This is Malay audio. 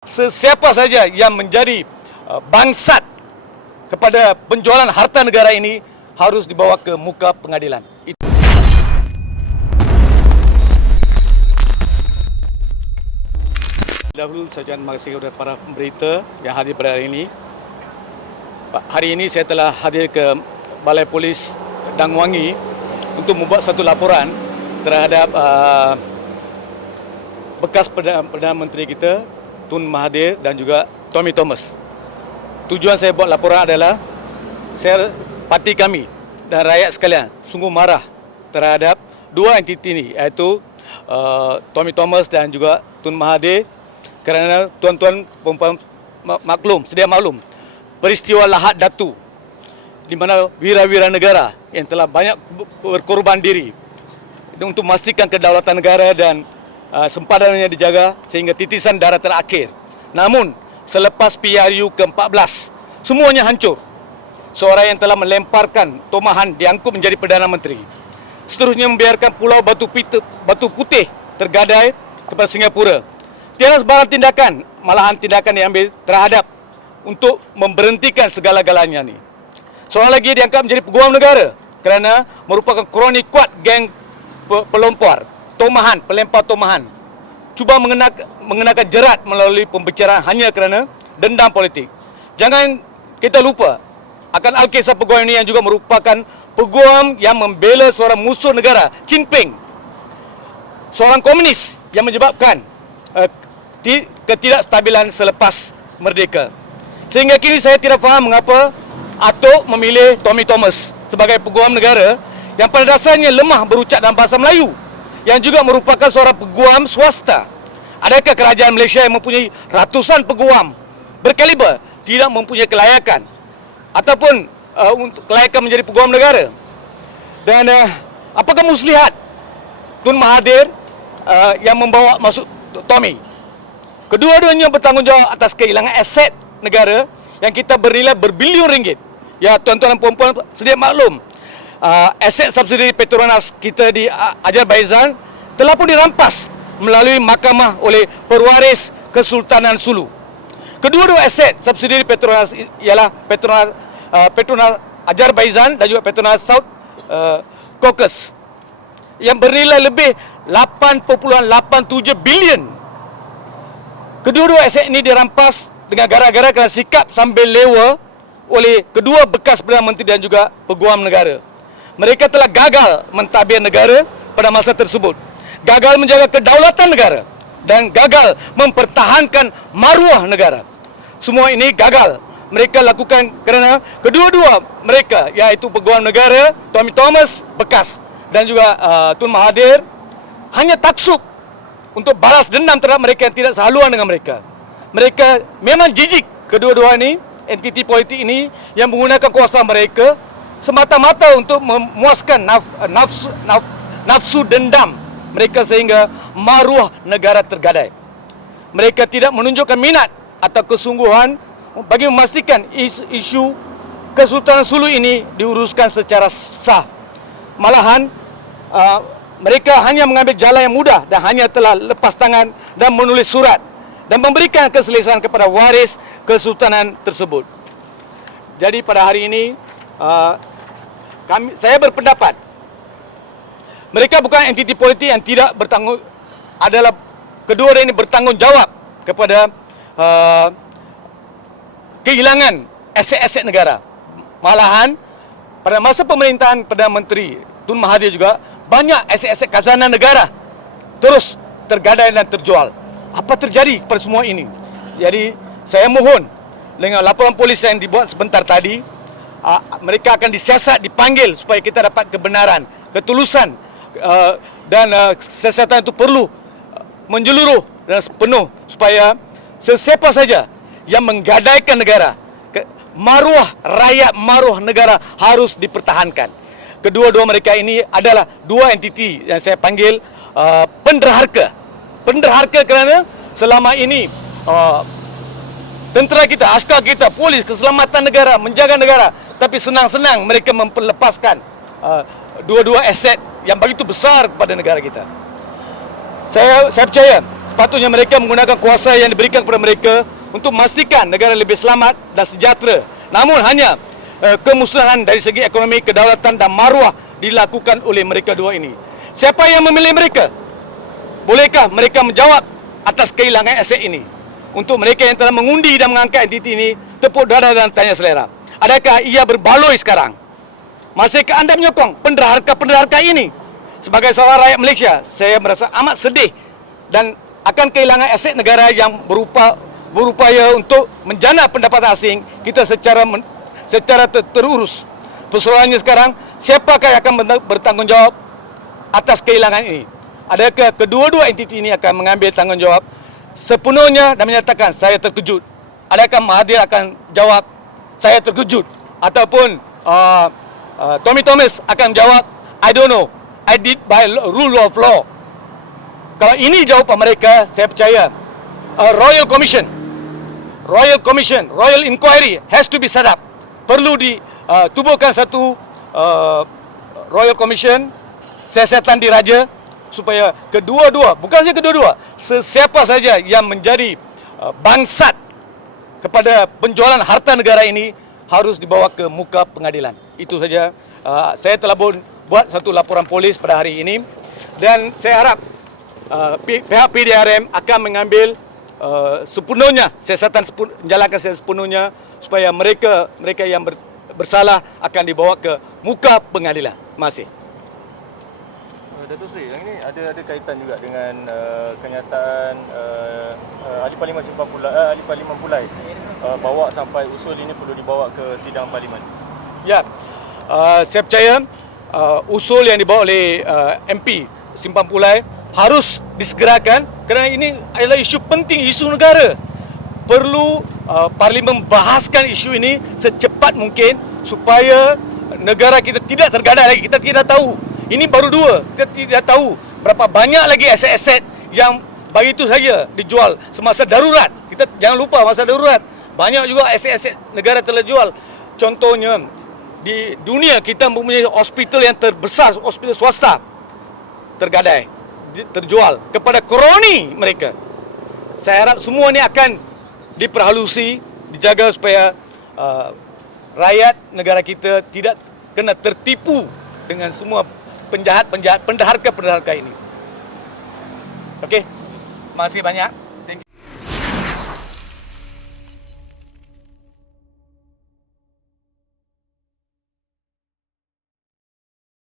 Sesiapa saja yang menjadi bangsat kepada penjualan harta negara ini harus dibawa ke muka pengadilan. Dahulu saya terima kasih kepada para pemberita yang hadir pada hari ini. Hari ini saya telah hadir ke Balai Polis Dangwangi untuk membuat satu laporan terhadap bekas Perdana Menteri kita, Tun Mahathir dan juga Tommy Thomas. Tujuan saya buat laporan adalah parti kami dan rakyat sekalian sungguh marah terhadap dua entiti ini, iaitu Tommy Thomas dan juga Tun Mahathir, kerana tuan-tuan sedia maklum peristiwa Lahad Datu di mana wira-wira negara yang telah banyak berkorban diri untuk memastikan kedaulatan negara dan sempadannya dijaga sehingga titisan darah terakhir. Namun selepas PRU ke-14 semuanya hancur. Seorang yang telah melemparkan tomahan diangkut menjadi Perdana Menteri, seterusnya membiarkan Pulau Batu Putih tergadai kepada Singapura. Tiada sebarang tindakan, malahan tindakan diambil terhadap untuk memberhentikan segala-galanya ni. Seorang lagi diangkat menjadi peguam negara kerana merupakan kroni kuat geng pelompor tomahan, pelempar tomahan. Cuba mengenakan jerat melalui pembicaraan hanya kerana dendam politik. Jangan kita lupa akan Alkisah peguam ini yang juga merupakan peguam yang membela seorang musuh negara, Jinping, seorang komunis yang menyebabkan ketidakstabilan selepas merdeka. Sehingga kini saya tidak faham mengapa Atok memilih Tommy Thomas sebagai peguam negara yang pada dasarnya lemah berucap dalam bahasa Melayu, yang juga merupakan seorang peguam swasta. Adakah kerajaan Malaysia yang mempunyai ratusan peguam berkaliber tidak mempunyai kelayakan ataupun untuk kelayakan menjadi peguam negara? Dan apakah muslihat Tun Mahathir yang membawa masuk Tommy? Kedua-duanya bertanggungjawab atas kehilangan aset negara yang kita bernilai berbilion ringgit. Ya, tuan-tuan dan puan-puan sedia maklum, aset subsidi Petronas kita di Azerbaijan telah pun dirampas melalui mahkamah oleh perwaris Kesultanan Sulu. Kedua-dua aset subsidi Petronas ialah Petronas Azerbaijan dan juga Petronas South Caucasus yang bernilai lebih 8.87 bilion. Kedua-dua aset ini dirampas dengan gara-gara kerana sikap sambil lewa oleh kedua bekas Perdana Menteri dan juga peguam negara. Mereka telah gagal mentadbir negara pada masa tersebut, gagal menjaga kedaulatan negara dan gagal mempertahankan maruah negara. Semua ini gagal mereka lakukan kerana kedua-dua mereka, iaitu peguam negara Tommy Thomas bekas dan juga Tun Mahathir, hanya taksub untuk balas dendam terhadap mereka yang tidak sehaluan dengan mereka. Mereka memang jijik, kedua-dua ini, entiti politik ini yang menggunakan kuasa mereka semata-mata untuk memuaskan nafsu dendam mereka sehingga maruah negara tergadai. Mereka tidak menunjukkan minat atau kesungguhan bagi memastikan isu Kesultanan Sulu ini diuruskan secara sah. Malahan mereka hanya mengambil jalan yang mudah dan hanya telah lepas tangan dan menulis surat dan memberikan keselesaan kepada waris Kesultanan tersebut. Jadi pada hari ini saya berpendapat mereka bukan entiti politik yang tidak bertanggung, adalah kedua ini bertanggungjawab kepada kehilangan aset-aset negara. Malahan pada masa pemerintahan Perdana Menteri Tun Mahathir juga banyak aset-aset khazanah negara terus tergadai dan terjual. Apa terjadi kepada semua ini? Jadi saya mohon dengan laporan polis yang dibuat sebentar tadi, mereka akan disiasat, dipanggil supaya kita dapat kebenaran, ketulusan dan kesiasatan itu perlu menyeluruh dan penuh supaya sesiapa saja yang menggadaikan negara, maruah rakyat, maruah negara harus dipertahankan. Kedua-dua mereka ini adalah dua entiti yang saya panggil penderhaka. Penderhaka kerana selama ini tentera kita, askar kita, polis, keselamatan negara, menjaga negara, tapi senang-senang mereka memperlepaskan dua-dua aset yang begitu besar kepada negara kita. Saya percaya sepatutnya mereka menggunakan kuasa yang diberikan kepada mereka untuk memastikan negara lebih selamat dan sejahtera. Namun hanya kemusnahan dari segi ekonomi, kedaulatan dan maruah dilakukan oleh mereka dua ini. Siapa yang memilih mereka? Bolehkah mereka menjawab atas kehilangan aset ini? Untuk mereka yang telah mengundi dan mengangkat entiti ini, tepuk dada dan tanya selera. Adakah ia berbaloi sekarang? Masihkah anda menyokong penderhaka-penderhaka ini? Sebagai seorang rakyat Malaysia, saya merasa amat sedih dan akan kehilangan aset negara yang berupaya untuk menjana pendapatan asing kita secara terurus. Persoalannya sekarang, siapakah yang akan bertanggungjawab atas kehilangan ini? Adakah kedua-dua entiti ini akan mengambil tanggungjawab sepenuhnya dan menyatakan saya terkejut? Adakah Mahathir akan jawab saya terkejut? Ataupun Tommy Thomas akan jawab I don't know, I did by rule of law. Kalau ini jawapan mereka, saya percaya Royal Commission, Royal Inquiry has to be set up. Perlu ditubuhkan satu Royal Commission, siasatan diraja, supaya kedua-dua, bukan saja kedua-dua, sesiapa saja yang menjadi bangsat kepada penjualan harta negara ini harus dibawa ke muka pengadilan. Itu saja. Saya telah buat satu laporan polis pada hari ini dan saya harap pihak PDRM akan mengambil sepenuhnya siasatan, menjalankan siasatan sepenuhnya supaya mereka yang bersalah akan dibawa ke muka pengadilan. Terima kasih. Datuk Seri, yang ini ada kaitan juga dengan kenyataan Ahli Parlimen Ahli Parlimen Pulai bawa sampai usul ini perlu dibawa ke sidang parlimen. Ya, saya percaya usul yang dibawa oleh MP Simpang Pulai harus disegerakan kerana ini adalah isu penting, isu negara. Perlu parlimen bahaskan isu ini secepat mungkin supaya negara kita tidak tergadai lagi. Kita tidak tahu. Ini baru dua. Kita tidak tahu berapa banyak lagi aset-aset yang begitu saja dijual semasa darurat. Kita jangan lupa masa darurat. Banyak juga aset-aset negara telah jual. Contohnya, di dunia kita mempunyai hospital yang terbesar, hospital swasta tergadai, terjual kepada kroni mereka. Saya harap semua ini akan diperhalusi, dijaga supaya rakyat negara kita tidak kena tertipu dengan semua penjahat-penjahat, penderhaka-penderhaka ini. Okey, terima kasih banyak.